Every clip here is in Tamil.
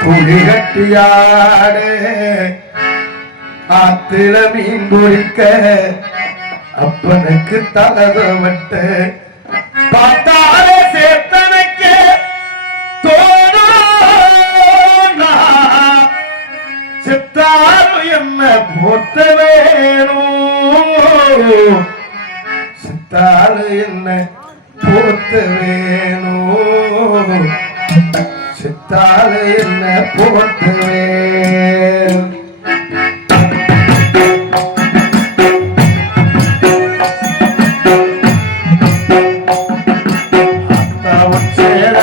புலிகட்டியாட ஆத்தில மீன் குடிக்க அப்பனுக்கு தலதவட்ட. பார்த்தாலே சேர்த்தனக்கே தோணா சித்தாரு என்ன போத்த வேணும் சித்தாரு என்ன போத்த வேணும் சித்தாலே என்ன போற்றுவேன்? சேர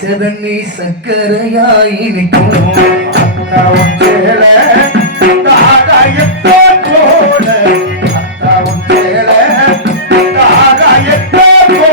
சதன் நீ சக்கரையாய் இனிக்கும் நான் கேள தாகாயத்தோ போல அத்தாவும்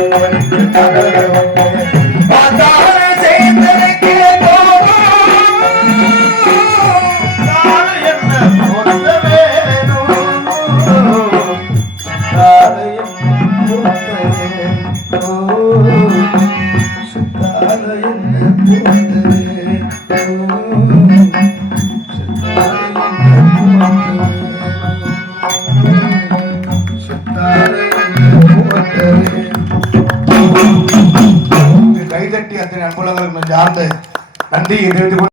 அன்புலங்களுக்கு சார்ந்து நன்றி தெரிவித்துக்